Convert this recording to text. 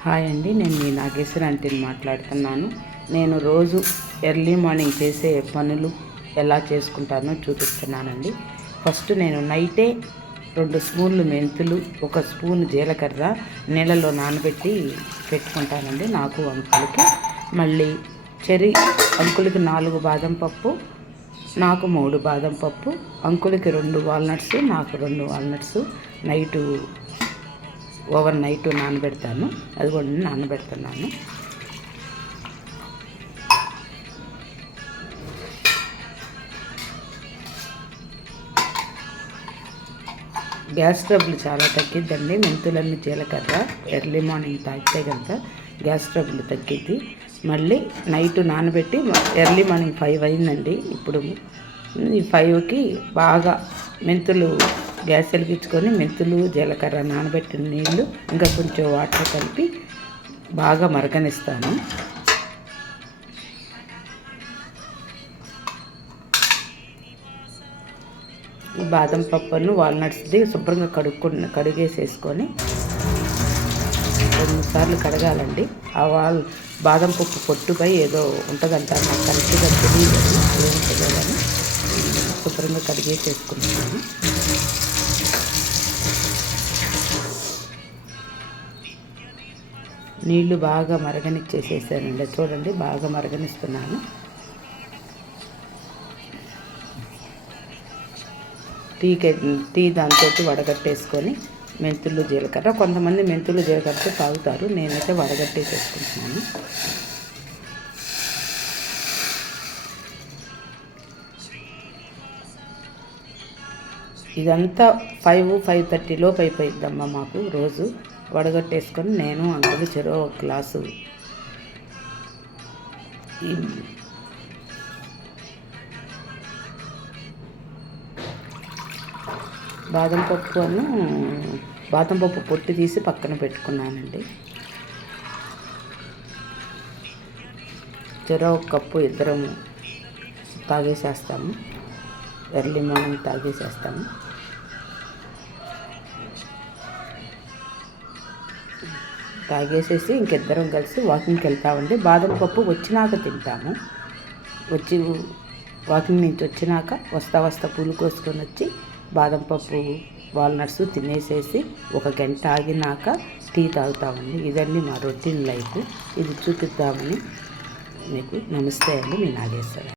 Hi అండి, నేను మీ నాగేశ్వరి ఆంటీని మాట్లాడుతున్నాను. నేను రోజు ఎర్లీ మార్నింగ్ చేసే పనులు ఎలా చేసుకుంటానో చూపిస్తున్నానండి. ఫస్ట్ నేను నైటే 2 స్పూన్లు మెంతులు, 1 స్పూన్ జీలకర్ర నీళ్ళలో నానబెట్టి పెట్టుకుంటానండి నాకు అంకులకి. మళ్ళీ అంకులకి 4 బాదం పప్పు, నాకు 3 బాదం పప్పు, అంకులకి 2 వాల్నట్స్, నాకు 2 వాల్నట్స్ ఓవర్ నైట్ నానబెడతాను. అది కూడా నానబెడుతున్నాను. గ్యాస్ ట్రబుల్ చాలా తగ్గిద్దండి. మెంతులన్నీ జీలకర్ర ఎర్లీ మార్నింగ్ తాగితే కనుక గ్యాస్ ట్రబుల్ తగ్గిద్ది. మళ్ళీ నైట్ నానబెట్టి ఎర్లీ మార్నింగ్ 5 అయిందండి. ఇప్పుడు ఈ 5కి బాగా మెంతులు గ్యాస్ వెలిగించుకొని మెంతులు జీలకర్ర నానబెట్టిన నీళ్ళు ఇంకా కొంచెం వాటర్ కలిపి బాగా మరగనిస్తాను. ఈ బాదం పప్పును వాల్నట్స్ది శుభ్రంగా కడిగేసేసుకొని 2 సార్లు కడగాలండి. ఆ బాదం పప్పు పొట్టుపై ఏదో ఉంటుందంటారు, నాకు కరెక్ట్గా తెలియదు ఏముంటుందో కానీ శుభ్రంగా కడిగేసేసుకుంటున్నాను. నీళ్లు బాగా మరగనిచ్చేసేసానండి. చూడండి, బాగా మరగనిస్తున్నాను. టీ దాంతో వడగట్టేసుకొని మెంతులు జీలకర్ర, కొంతమంది మెంతులు జీలకర్రతో తాగుతారు, నేనైతే వడగట్టేసేసుకుంటున్నాను. ఇదంతా 5:30 లోపు అయిపోయిద్దమ్మా మాకు రోజు. వడగట్టేసుకొని నేను అంకులు చెరో 1 గ్లాసు ఈ బాదం పప్పు పొట్టు తీసి పక్కన పెట్టుకున్నానండి. చెరో 1 కప్పు ఇద్దరము తాగేసేస్తాము. Early morning తాగేసేస్తాము. తాగేసేసి ఇంకిద్దరం కలిసి వాకింగ్కి వెళ్తామండి. బాదం పప్పు వచ్చినాక తింటాము. వాకింగ్ నుంచి వచ్చినాక వస్తా పూలు కోసుకొని వచ్చి బాదం పప్పు వాల్నట్స్ తినేసేసి 1 గంట ఆగినాక టీ తాగుతామండి. ఇదండి మా రొటీన్ లైఫ్. ఇది చూపిద్దామని మీకు. నమస్తే అండి, మీ నాగేశ్వరి.